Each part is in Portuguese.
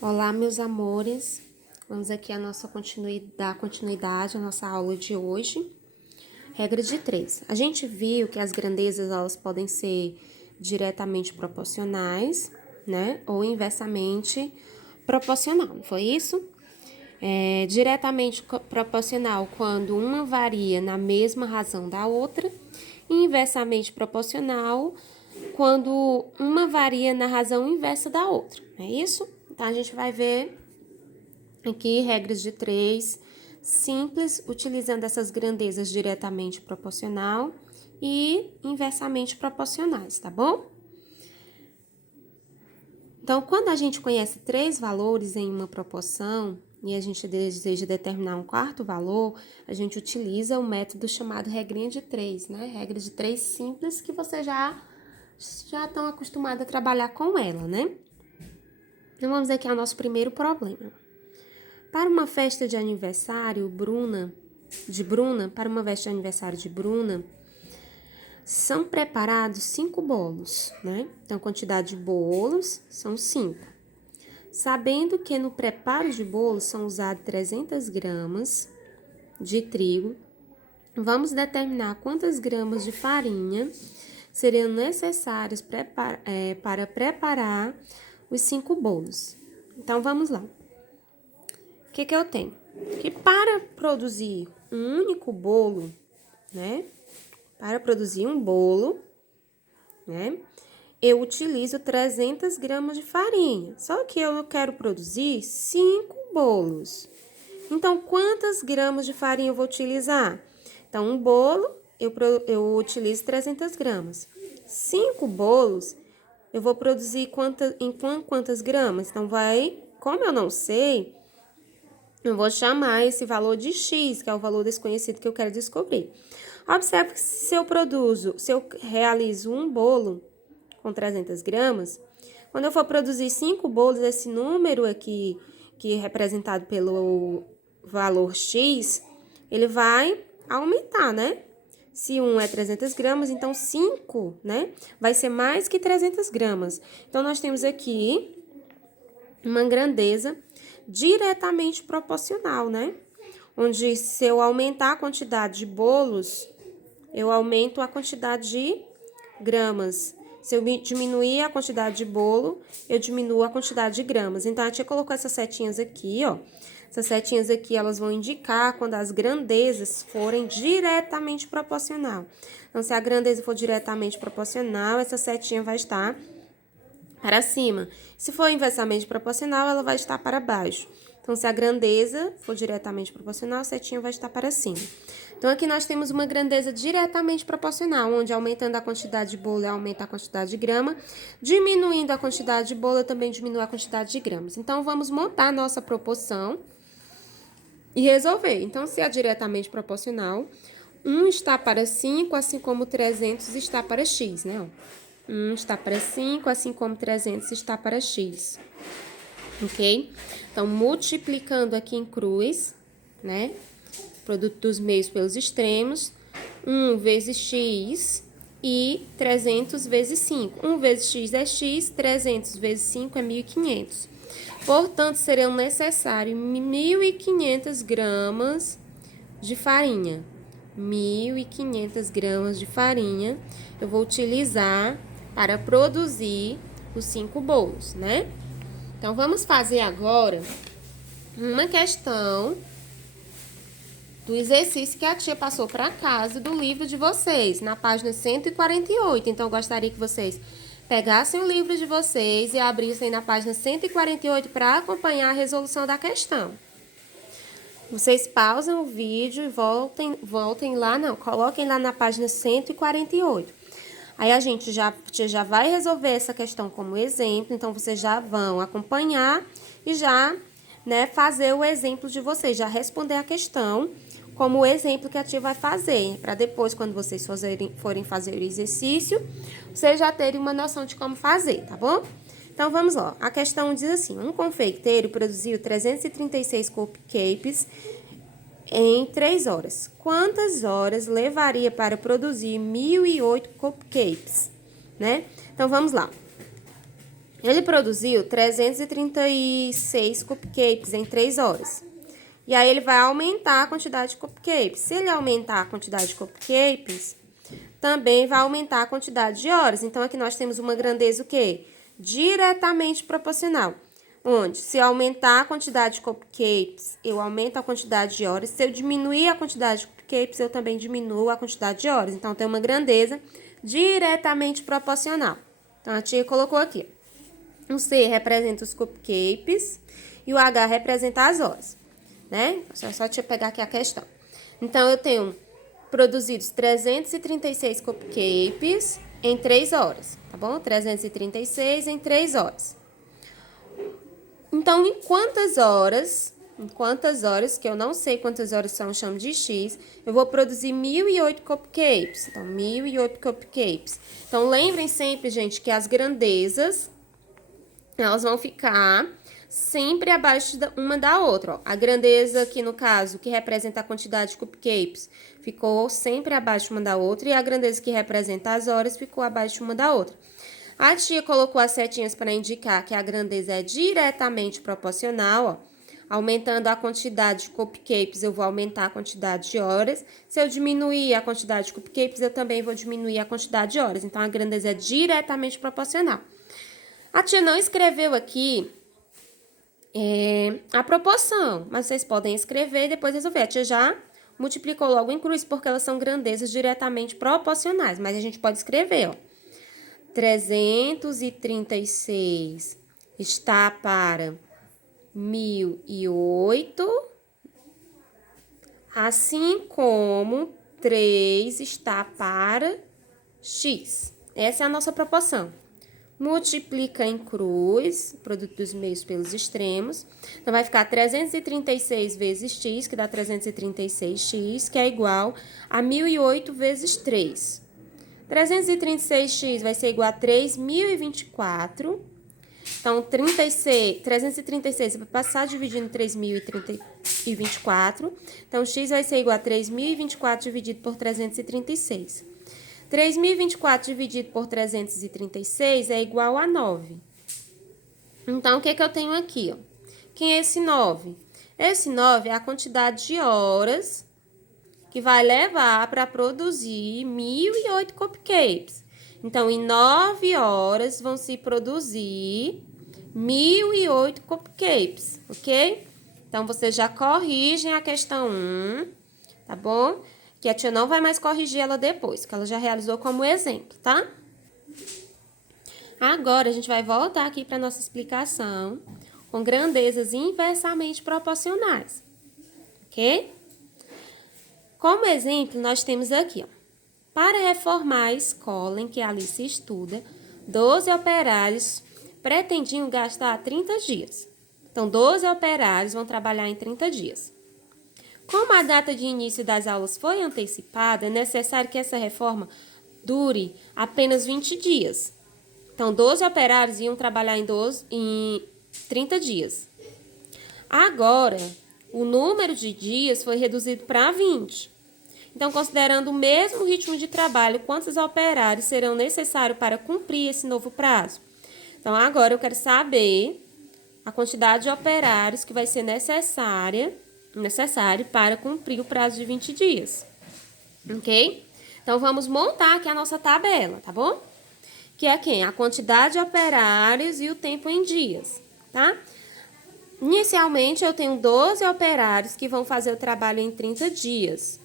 Olá, meus amores. Vamos aqui dar continuidade à nossa aula de hoje. Regra de 3. A gente viu que as grandezas elas podem ser diretamente proporcionais, né? Ou inversamente proporcional, não foi isso? Diretamente proporcional quando uma varia na mesma razão da outra, e inversamente proporcional quando uma varia na razão inversa da outra, não é isso? Então, a gente vai ver aqui regras de 3, simples, utilizando essas grandezas diretamente proporcional e inversamente proporcionais, tá bom? Então, quando a gente conhece 3 valores em uma proporção e a gente deseja determinar um quarto valor, a gente utiliza o método chamado regrinha de 3, né? Regra de 3 simples que você já estão acostumados a trabalhar com ela, né? Então, vamos aqui ao nosso primeiro problema. Para uma festa de aniversário, para uma festa de aniversário de Bruna, são preparados 5 bolos, né? Então, a quantidade de bolos são 5. Sabendo que no preparo de bolos são usados 300 gramas de trigo, vamos determinar quantas gramas de farinha seriam necessárias para preparar os 5 bolos. Então, vamos lá. O que eu tenho? Que para produzir um único bolo, né? Para produzir um bolo, né? Eu utilizo 300 gramas de farinha. Só que eu quero produzir 5 bolos. Então, quantas gramas de farinha eu vou utilizar? Então, um bolo, eu utilizo 300 gramas. 5 bolos, eu vou produzir quantas gramas? Então, como eu não sei, eu vou chamar esse valor de X, que é o valor desconhecido que eu quero descobrir. Observe que se eu realizo um bolo com 300 gramas, quando eu for produzir 5 bolos, esse número aqui, que é representado pelo valor X, ele vai aumentar, né? Se um é 300 gramas, então 5, né? Vai ser mais que 300 gramas. Então, nós temos aqui uma grandeza diretamente proporcional, né? Onde se eu aumentar a quantidade de bolos, eu aumento a quantidade de gramas. Se eu diminuir a quantidade de bolo, eu diminuo a quantidade de gramas. Então, a tia colocou essas setinhas aqui, ó. Essas setinhas aqui, elas vão indicar quando as grandezas forem diretamente proporcional. Então, se a grandeza for diretamente proporcional, essa setinha vai estar para cima. Se for inversamente proporcional, ela vai estar para baixo. Então, se a grandeza for diretamente proporcional, a setinha vai estar para cima. Então, aqui nós temos uma grandeza diretamente proporcional, onde aumentando a quantidade de bolo, aumenta a quantidade de grama. Diminuindo a quantidade de bolo, também diminui a quantidade de gramas. Então, vamos montar a nossa proporção e resolver. Então, se é diretamente proporcional, 1 está para 5, assim como 300 está para x, né? 1 está para 5, assim como 300 está para x. Ok? Então, multiplicando aqui em cruz, né? Produto dos meios pelos extremos. 1 vezes x e 300 vezes 5. 1 vezes x é x, 300 vezes 5 é 1.500. Portanto, serão necessários 1.500 gramas de farinha. 1.500 gramas de farinha eu vou utilizar para produzir os 5 bolos, né? Então, vamos fazer agora uma questão do exercício que a tia passou para casa do livro de vocês, na página 148. Então, eu gostaria que vocês pegassem o livro de vocês e abrissem na página 148 para acompanhar a resolução da questão. Vocês pausam o vídeo e voltem lá, coloquem lá na página 148. Aí a gente já vai resolver essa questão como exemplo, então vocês já vão acompanhar e já, né, fazer o exemplo de vocês, já responder a questão como o exemplo que a tia vai fazer, para depois, quando vocês forem fazer o exercício, vocês já terem uma noção de como fazer, tá bom? Então, vamos lá. A questão diz assim, um confeiteiro produziu 336 cupcakes em 3 horas. Quantas horas levaria para produzir 1.008 cupcakes, né? Então, vamos lá. Ele produziu 336 cupcakes em 3 horas. E aí, ele vai aumentar a quantidade de cupcakes. Se ele aumentar a quantidade de cupcakes, também vai aumentar a quantidade de horas. Então, aqui nós temos uma grandeza o quê? Diretamente proporcional. Onde, se eu aumentar a quantidade de cupcakes, eu aumento a quantidade de horas. Se eu diminuir a quantidade de cupcakes, eu também diminuo a quantidade de horas. Então, tem uma grandeza diretamente proporcional. Então, a tia colocou aqui. O C representa os cupcakes e o H representa as horas, né? Só deixa eu pegar aqui a questão. Então, eu tenho produzidos 336 cupcakes em 3 horas, tá bom? 336 em 3 horas. Então, em quantas horas, que eu não sei quantas horas são, eu chamo de X, eu vou produzir 1.008 cupcakes. Então, 1.008 cupcakes. Então, lembrem sempre, gente, que as grandezas, elas vão ficar sempre abaixo uma da outra, ó. A grandeza aqui, no caso, que representa a quantidade de cupcakes, ficou sempre abaixo uma da outra. E a grandeza que representa as horas ficou abaixo uma da outra. A tia colocou as setinhas para indicar que a grandeza é diretamente proporcional, ó. Aumentando a quantidade de cupcakes, eu vou aumentar a quantidade de horas. Se eu diminuir a quantidade de cupcakes, eu também vou diminuir a quantidade de horas. Então, a grandeza é diretamente proporcional. A tia não escreveu aqui a proporção, mas vocês podem escrever e depois resolver. A tia já multiplicou logo em cruz, porque elas são grandezas diretamente proporcionais. Mas a gente pode escrever, ó. 336 está para 1.008, assim como 3 está para X. Essa é a nossa proporção. Multiplica em cruz, produto dos meios pelos extremos. Então, vai ficar 336 vezes x, que dá 336x, que é igual a 1.008 vezes 3. 336x vai ser igual a 3.024. Então, 336 vai passar dividindo 3.024. Então, x vai ser igual a 3.024 dividido por 336. 3.024 dividido por 336 é igual a 9. Então, o que eu tenho aqui, ó? Quem é esse 9? Esse 9 é a quantidade de horas que vai levar para produzir 1.008 cupcakes. Então, em 9 horas vão se produzir 1.008 cupcakes, ok? Então, vocês já corrigem a questão 1, tá bom? Que a tia não vai mais corrigir ela depois, que ela já realizou como exemplo, tá? Agora, a gente vai voltar aqui para nossa explicação com grandezas inversamente proporcionais, ok? Como exemplo, nós temos aqui, ó. Para reformar a escola em que Alice estuda, 12 operários pretendiam gastar 30 dias. Então, 12 operários vão trabalhar em 30 dias. Como a data de início das aulas foi antecipada, é necessário que essa reforma dure apenas 20 dias. Então, 12 operários iam trabalhar em 30 dias. Agora, o número de dias foi reduzido para 20. Então, considerando o mesmo ritmo de trabalho, quantos operários serão necessários para cumprir esse novo prazo? Então, agora eu quero saber a quantidade de operários que vai ser necessário para cumprir o prazo de 20 dias. Ok? Então, vamos montar aqui a nossa tabela, tá bom? Que é quem? A quantidade de operários e o tempo em dias, tá? Inicialmente, eu tenho 12 operários que vão fazer o trabalho em 30 dias.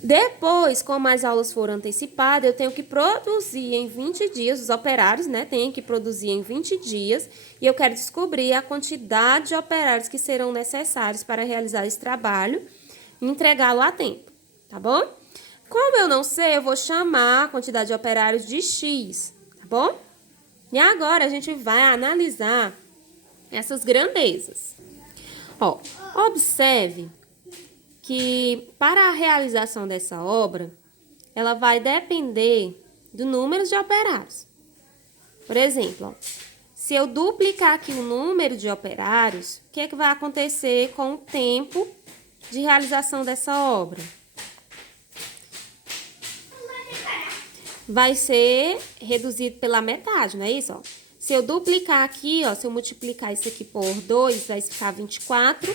Depois, como as aulas foram antecipadas, eu tenho que produzir em 20 dias, os operários, né, têm que produzir em 20 dias, e eu quero descobrir a quantidade de operários que serão necessários para realizar esse trabalho e entregá-lo a tempo, tá bom? Como eu não sei, eu vou chamar a quantidade de operários de X, tá bom? E agora a gente vai analisar essas grandezas. Ó, observe que para a realização dessa obra, ela vai depender do número de operários. Por exemplo, ó, se eu duplicar aqui o número de operários, o que é que vai acontecer com o tempo de realização dessa obra? vai ser reduzido pela metade, não é isso, ó? Se eu duplicar aqui, ó, se eu multiplicar isso aqui por 2, vai ficar 24.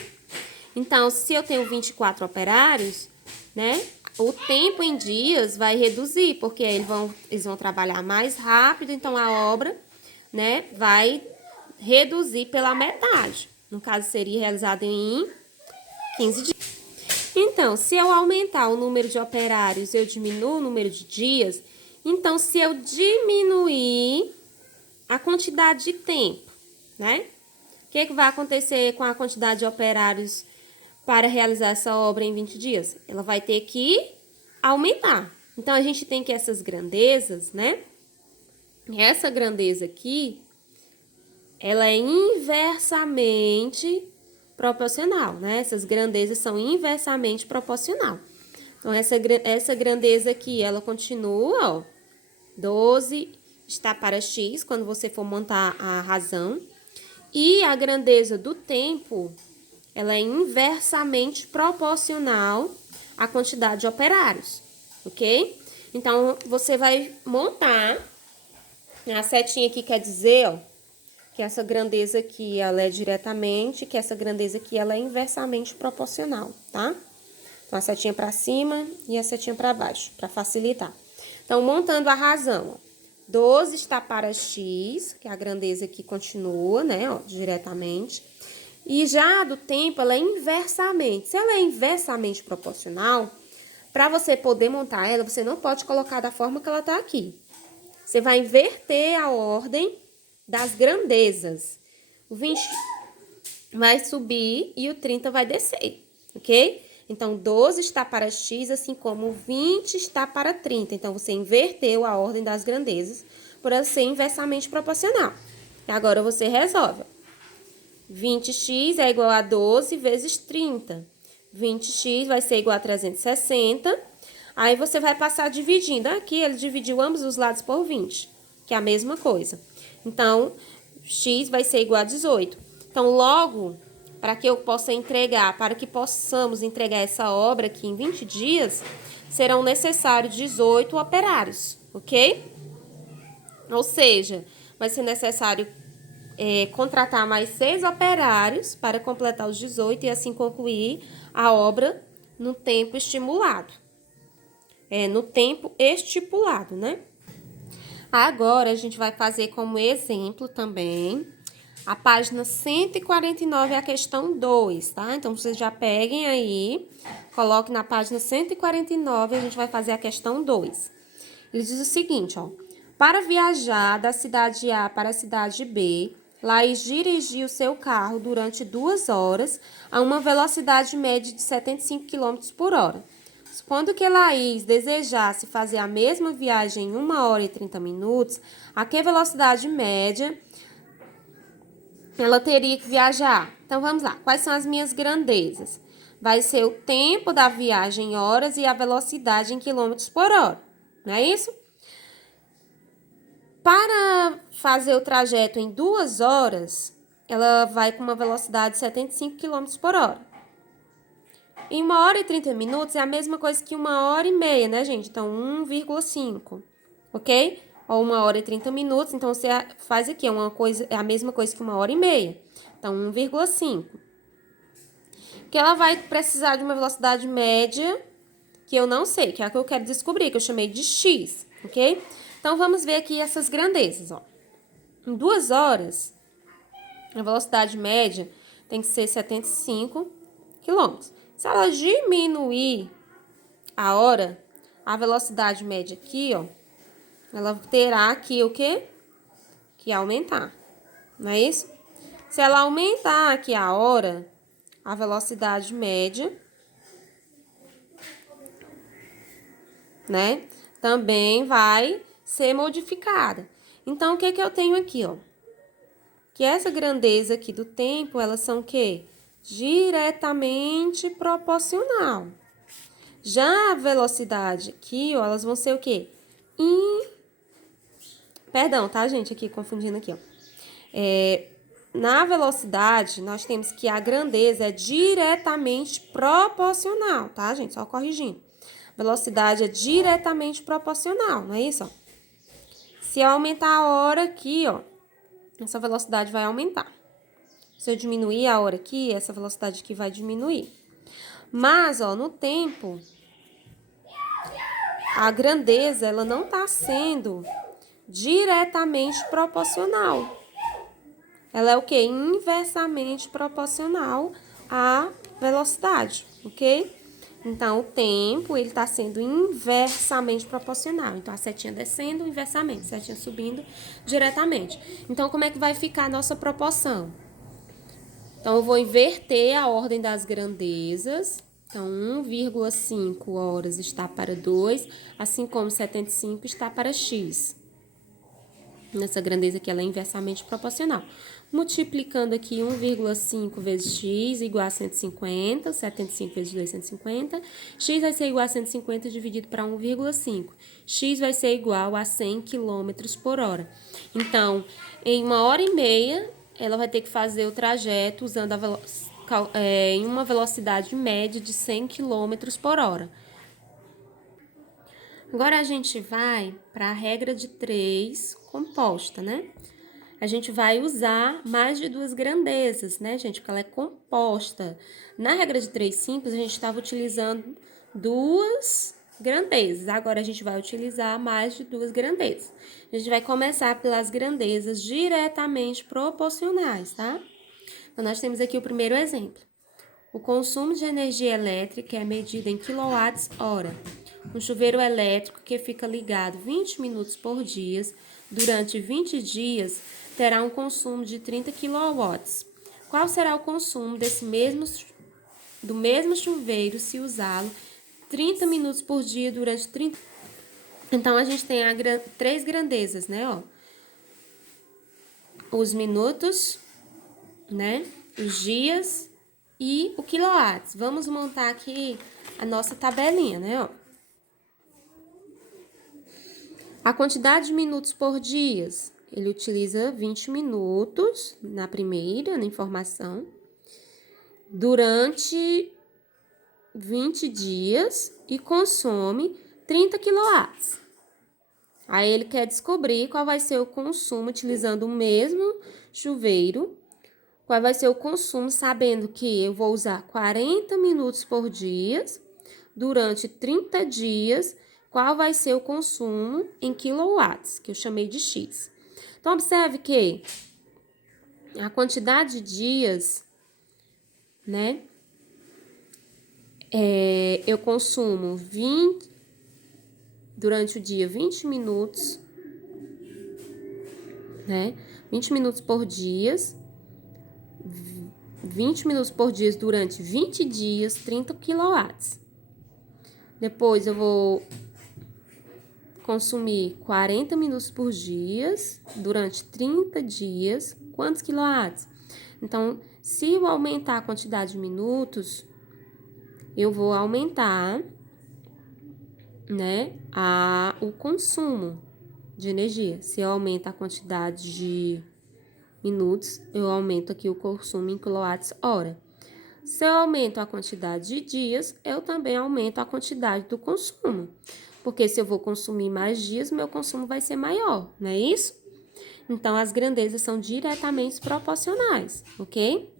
Então, se eu tenho 24 operários, né, o tempo em dias vai reduzir, porque eles vão trabalhar mais rápido, então a obra, né, vai reduzir pela metade. No caso, seria realizado em 15 dias. Então, se eu aumentar o número de operários, eu diminuo o número de dias. Então, se eu diminuir a quantidade de tempo, né? O que vai acontecer com a quantidade de operários para realizar essa obra em 20 dias? Ela vai ter que aumentar. Então, a gente tem que essas grandezas, né? Essa grandeza aqui, ela é inversamente proporcional, né? Essas grandezas são inversamente proporcional. Então, essa grandeza aqui, ela continua, ó, 12 está para x, quando você for montar a razão. E a grandeza do tempo, ela é inversamente proporcional à quantidade de operários, ok? Então, você vai montar, a setinha aqui quer dizer, ó, que essa grandeza aqui, ela é diretamente, que essa grandeza aqui, ela é inversamente proporcional, tá? Então, a setinha para cima e a setinha para baixo, para facilitar. Então, montando a razão, ó, 12 está para x, que a grandeza aqui continua, né, ó, diretamente. E já a do tempo, ela é inversamente. Se ela é inversamente proporcional, para você poder montar ela, você não pode colocar da forma que ela está aqui. Você vai inverter a ordem das grandezas. O 20 vai subir e o 30 vai descer, ok? Então, 12 está para x, assim como 20 está para 30. Então, você inverteu a ordem das grandezas por ela ser inversamente proporcional. E agora, você resolve. 20x é igual a 12 vezes 30. 20x vai ser igual a 360. Aí, você vai passar dividindo. Aqui, ele dividiu ambos os lados por 20, que é a mesma coisa. Então, x vai ser igual a 18. Então, logo, para que eu possa entregar, para que possamos entregar essa obra aqui em 20 dias, serão necessários 18 operários, ok? Ou seja, vai ser necessário contratar mais 6 operários para completar os 18 e assim concluir a obra no tempo estimulado. No tempo estipulado, né? Agora, a gente vai fazer como exemplo também a página 149 é a questão 2, tá? Então, vocês já peguem aí, coloquem na página 149, a gente vai fazer a questão 2. Ele diz o seguinte, ó. Para viajar da cidade A para a cidade B, Laís dirigiu seu carro durante 2 horas a uma velocidade média de 75 km por hora. Supondo que Laís desejasse fazer a mesma viagem em 1 hora e 30 minutos, a que velocidade média ela teria que viajar? Então, vamos lá. Quais são as minhas grandezas? Vai ser o tempo da viagem em horas e a velocidade em quilômetros por hora. Não é isso? Para fazer o trajeto em 2 horas, ela vai com uma velocidade de 75 km por hora. Em 1 hora e 30 minutos é a mesma coisa que 1 hora e meia, né, gente? Então, 1,5, ok? Ou 1 hora e 30 minutos, então você faz aqui, é a mesma coisa que 1 hora e meia. Então, 1,5. Que ela vai precisar de uma velocidade média, que eu não sei, que é a que eu quero descobrir, que eu chamei de x, ok? Então, vamos ver aqui essas grandezas, ó. Em 2 horas, a velocidade média tem que ser 75 km. Se ela diminuir a hora, a velocidade média aqui, ó, ela terá aqui o quê? Que aumentar, não é isso? Se ela aumentar aqui a hora, a velocidade média, né, também vai ser modificada. Então, o que que eu tenho aqui, ó? Que essa grandeza aqui do tempo, elas são o quê? Diretamente proporcional. Já a velocidade aqui, ó, elas vão ser o quê? Perdão, tá, gente? Aqui, confundindo aqui, ó. Na velocidade, nós temos que a grandeza é diretamente proporcional, tá, gente? Só corrigindo. Velocidade é diretamente proporcional, não é isso, ó? Se eu aumentar a hora aqui, ó, essa velocidade vai aumentar. Se eu diminuir a hora aqui, essa velocidade aqui vai diminuir. Mas, ó, no tempo, a grandeza, ela não tá sendo diretamente proporcional. Ela é o quê? Inversamente proporcional à velocidade, ok? Então, o tempo, ele tá sendo inversamente proporcional. Então, a setinha descendo inversamente, a setinha subindo diretamente. Então, como é que vai ficar a nossa proporção? Então, eu vou inverter a ordem das grandezas. Então, 1,5 horas está para 2, assim como 75 está para x. Nessa grandeza aqui, ela é inversamente proporcional. Multiplicando aqui 1,5 vezes x igual a 150, 75 vezes 2, 150. X vai ser igual a 150 dividido para 1,5. X vai ser igual a 100 km por hora. Então, em 1h30, ela vai ter que fazer o trajeto usando em uma velocidade média de 100 km por hora. Agora, a gente vai para a regra de 3 composta, né? A gente vai usar mais de duas grandezas, né, gente? Porque ela é composta. Na regra de 3 simples, a gente estava utilizando duas grandezas. Agora, a gente vai utilizar mais de duas grandezas. A gente vai começar pelas grandezas diretamente proporcionais, tá? Então, nós temos aqui o primeiro exemplo. O consumo de energia elétrica é medido em kWh. Um chuveiro elétrico que fica ligado 20 minutos por dia, durante 20 dias, terá um consumo de 30 kW. Qual será o consumo do mesmo chuveiro se usá-lo 30 minutos por dia durante 30... Então, a gente tem três grandezas, né? Ó. Os minutos, né? Os dias e o quilowatts. Vamos montar aqui a nossa tabelinha, né? Ó. A quantidade de minutos por dia, ele utiliza 20 minutos na primeira, na informação, durante 20 dias e consome 30 quilowatts. Aí ele quer descobrir qual vai ser o consumo utilizando o mesmo chuveiro, qual vai ser o consumo sabendo que eu vou usar 40 minutos por dia, durante 30 dias, qual vai ser o consumo em quilowatts, que eu chamei de X. Então, observe que a quantidade de dias, né, eu consumo durante o dia 20 minutos, né, 20 minutos por dia, 20 minutos por dia durante 20 dias, 30 quilowatts. Depois eu vou consumir 40 minutos por dia, durante 30 dias, quantos quilowatts? Então, se eu aumentar a quantidade de minutos, eu vou aumentar, né, o consumo de energia. Se eu aumentar a quantidade de minutos, eu aumento aqui o consumo em quilowatts-hora. Se eu aumento a quantidade de dias, eu também aumento a quantidade do consumo. Porque se eu vou consumir mais dias, meu consumo vai ser maior, não é isso? Então, as grandezas são diretamente proporcionais, ok?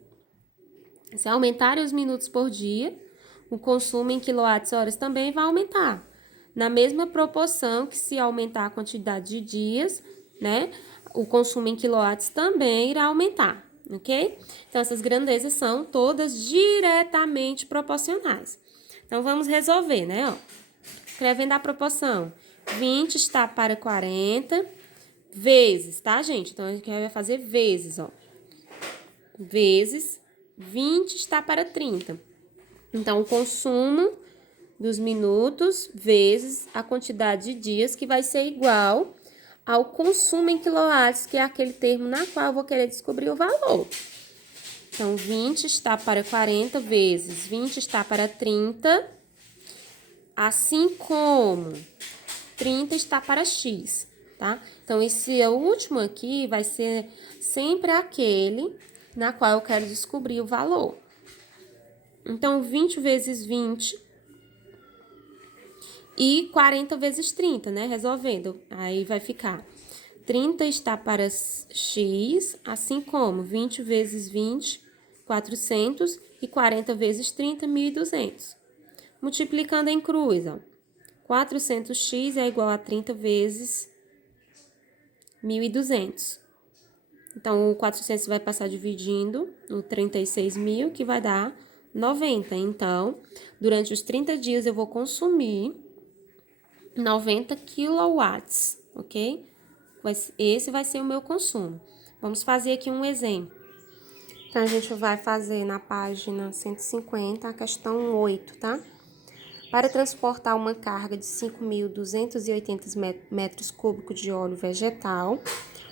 Se aumentarem os minutos por dia, o consumo em quilowatts-horas também vai aumentar. Na mesma proporção que se aumentar a quantidade de dias, né? O consumo em quilowatts também irá aumentar, ok? Então, essas grandezas são todas diretamente proporcionais. Então, vamos resolver, né? Ó. Escrevendo a proporção, 20 está para 40, vezes, tá, gente? Então, a gente vai fazer vezes, ó. Vezes 20 está para 30. Então, o consumo dos minutos vezes a quantidade de dias, que vai ser igual ao consumo em quilowatts, que é aquele termo na qual eu vou querer descobrir o valor. Então, 20 está para 40 vezes 20 está para 30, assim como 30 está para x, tá? Então, esse último aqui vai ser sempre aquele na qual eu quero descobrir o valor. Então, 20 vezes 20 e 40 vezes 30, né? Resolvendo. Aí vai ficar 30 está para x, assim como 20 vezes 20, 400, e 40 vezes 30, 1.200. Multiplicando em cruz, ó. 400x é igual a 30 vezes 1.200. Então, o 400 vai passar dividindo no 36.000, que vai dar 90. Então, durante os 30 dias eu vou consumir 90 quilowatts, ok? Esse vai ser o meu consumo. Vamos fazer aqui um exemplo. Então, a gente vai fazer na página 150, a questão 8, tá? Para transportar uma carga de 5.280 metros cúbicos de óleo vegetal,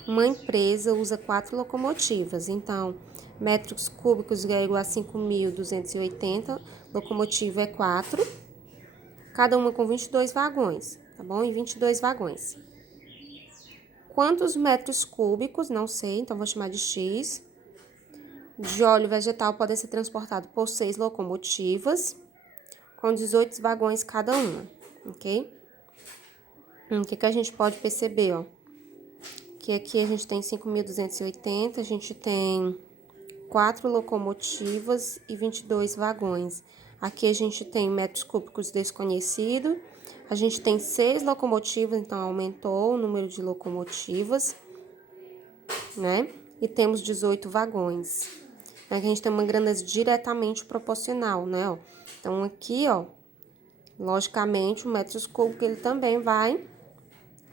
uma empresa usa 4 locomotivas. Então, metros cúbicos é igual a 5.280, locomotiva é 4, cada uma com 22 vagões, tá bom? E 22 vagões. Quantos metros cúbicos, não sei, então vou chamar de X, de óleo vegetal podem ser transportados por 6 locomotivas, com 18 vagões cada uma, ok? O que a gente pode perceber, ó? Que aqui a gente tem 5.280, a gente tem 4 locomotivas e 22 vagões. Aqui a gente tem metros cúbicos desconhecido, a gente tem 6 locomotivas, então aumentou o número de locomotivas, né? E temos 18 vagões. Aqui a gente tem uma grandeza diretamente proporcional, né? Ó. Então, aqui, ó, logicamente, o metros cúbicos ele também vai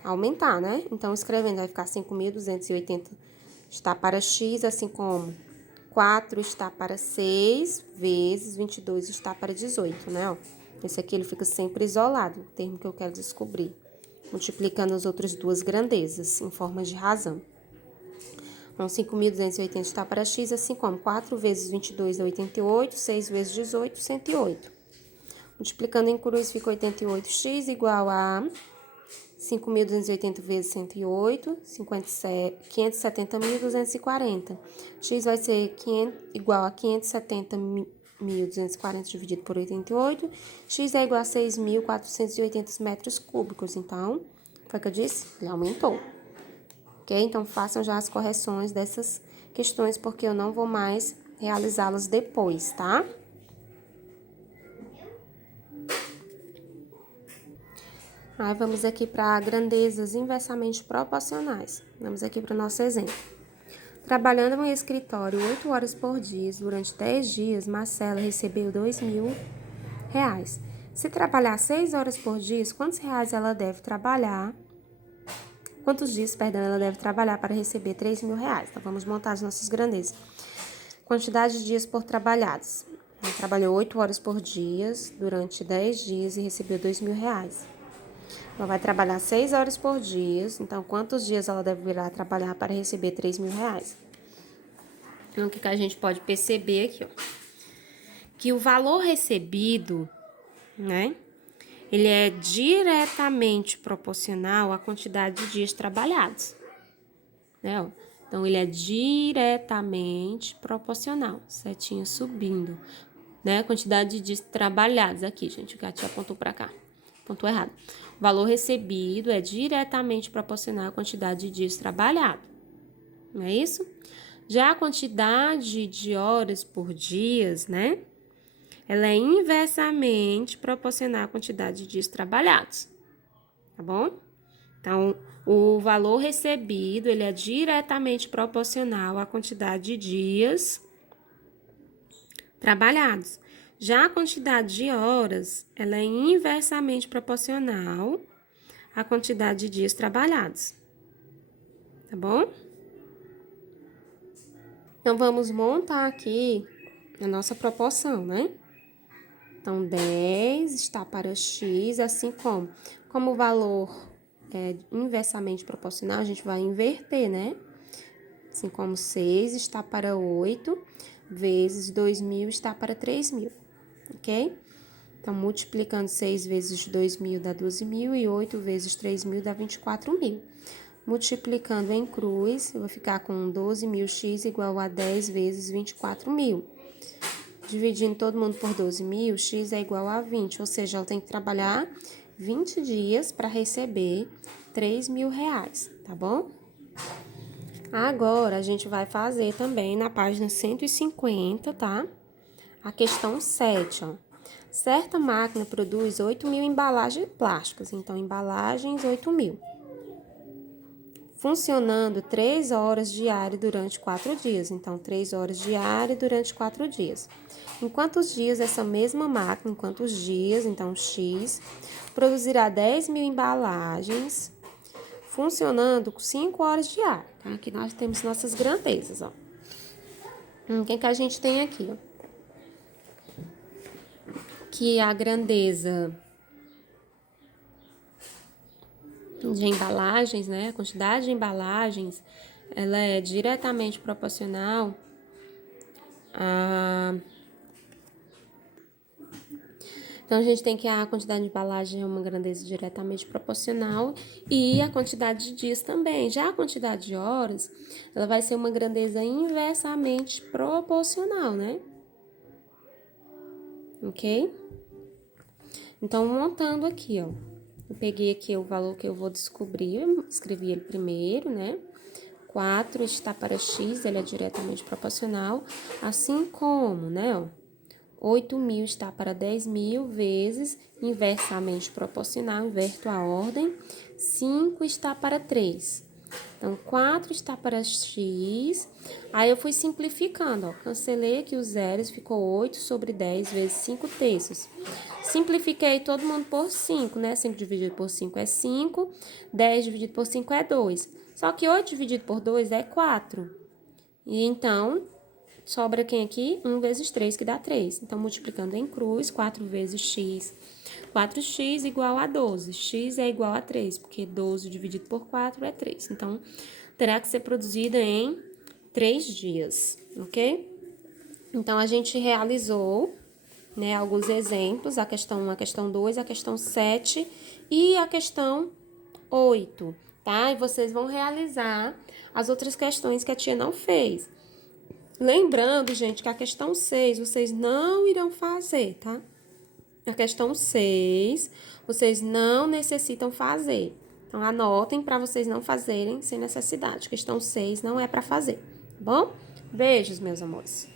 aumentar, né? Então, escrevendo, vai ficar 5.280 está para x, assim como 4 está para 6, vezes 22 está para 18, né? Ó, esse aqui ele fica sempre isolado, o termo que eu quero descobrir, multiplicando as outras duas grandezas em forma de razão. Então, 5.280 está para x, assim como 4 vezes 22 é 88, 6 vezes 18, 108. Multiplicando em cruz, fica 88x igual a 5.280 vezes 108, 570.240. X vai ser igual a 570.240 dividido por 88. X é igual a 6.480 metros cúbicos. Então, foi o que eu disse? Ele aumentou. Ok? Então, façam já as correções dessas questões, porque eu não vou mais realizá-las depois, tá? Aí, vamos aqui para grandezas inversamente proporcionais. Vamos aqui para o nosso exemplo. Trabalhando em um escritório 8 horas por dia, durante 10 dias, Marcela recebeu R$ 2.000. Se trabalhar 6 horas por dia, quantos dias, ela deve trabalhar para receber R$ 3.000? Então, vamos montar as nossas grandezas. Quantidade de dias por trabalhados. Ela trabalhou 8 horas por dia, durante 10 dias e recebeu R$ 2.000. Ela vai trabalhar 6 horas por dia, então quantos dias ela deverá trabalhar para receber R$ 3.000? Então, o que a gente pode perceber aqui, ó, que o valor recebido, né, ele é diretamente proporcional à quantidade de dias trabalhados, né, ó. Então, ele é diretamente proporcional, setinha subindo, né, quantidade de dias trabalhados aqui, gente, o gatinho apontou para cá. Ponto errado. O valor recebido é diretamente proporcional à quantidade de dias trabalhados. Não é isso? Já a quantidade de horas por dia, né? Ela é inversamente proporcional à quantidade de dias trabalhados. Tá bom? Então, o valor recebido, ele é diretamente proporcional à quantidade de dias trabalhados. Já a quantidade de horas, ela é inversamente proporcional à quantidade de dias trabalhados. Tá bom? Então, vamos montar aqui a nossa proporção, né? Então, 10 está para x, assim como o valor é inversamente proporcional, a gente vai inverter, né? Assim como 6 está para 8, vezes 2.000 está para 3.000. Ok? Então, multiplicando 6 vezes 2.000 dá 12.000 e 8 vezes 3.000 dá 24.000. Multiplicando em cruz, eu vou ficar com 12.000x igual a 10 vezes 24.000. Dividindo todo mundo por 12.000, x é igual a 20, ou seja, ela tem que trabalhar 20 dias para receber R$ 3.000, tá bom? Agora, a gente vai fazer também na página 150, tá? A questão 7, ó. Certa máquina produz 8.000 embalagens plásticas, então, embalagens 8.000. Funcionando 3 horas diárias durante 4 dias, então, 3 horas diárias durante 4 dias. Em quantos dias essa mesma máquina, em quantos dias, então, X, produzirá 10.000 embalagens, funcionando 5 horas diárias. Então, aqui nós temos nossas grandezas, ó. O que a gente tem aqui, ó? Que a grandeza de embalagens, né? A quantidade de embalagens, ela é diretamente proporcional a... Então, a gente tem que a quantidade de embalagem é uma grandeza diretamente proporcional e a quantidade de dias também. Já a quantidade de horas, ela vai ser uma grandeza inversamente proporcional, né? Ok? Então, montando aqui, ó. Eu peguei aqui o valor que eu vou descobrir, escrevi ele primeiro, né? 4 está para x, ele é diretamente proporcional, assim como, né, ó, 8.000 está para 10.000 vezes inversamente proporcional, inverto a ordem, 5 está para 3. Então, 4 está para x, aí eu fui simplificando, ó, cancelei aqui os zeros, ficou 8 sobre 10 vezes 5 terços. Simplifiquei todo mundo por 5, né? 5 dividido por 5 é 5, 10 dividido por 5 é 2. Só que 8 dividido por 2 é 4. E então, sobra quem aqui? 1 vezes 3, que dá 3. Então, multiplicando em cruz, 4 vezes x. 4x igual a 12. X é igual a 3, porque 12 dividido por 4 é 3. Então, terá que ser produzida em 3 dias, ok? Então, a gente realizou, né, alguns exemplos, a questão 1, a questão 2, a questão 7 e a questão 8, tá? E vocês vão realizar as outras questões que a tia não fez. Lembrando, gente, que a questão 6 vocês não irão fazer, tá? A questão 6 vocês não necessitam fazer. Então, anotem para vocês não fazerem sem necessidade. Questão 6 não é para fazer, tá bom? Beijos, meus amores.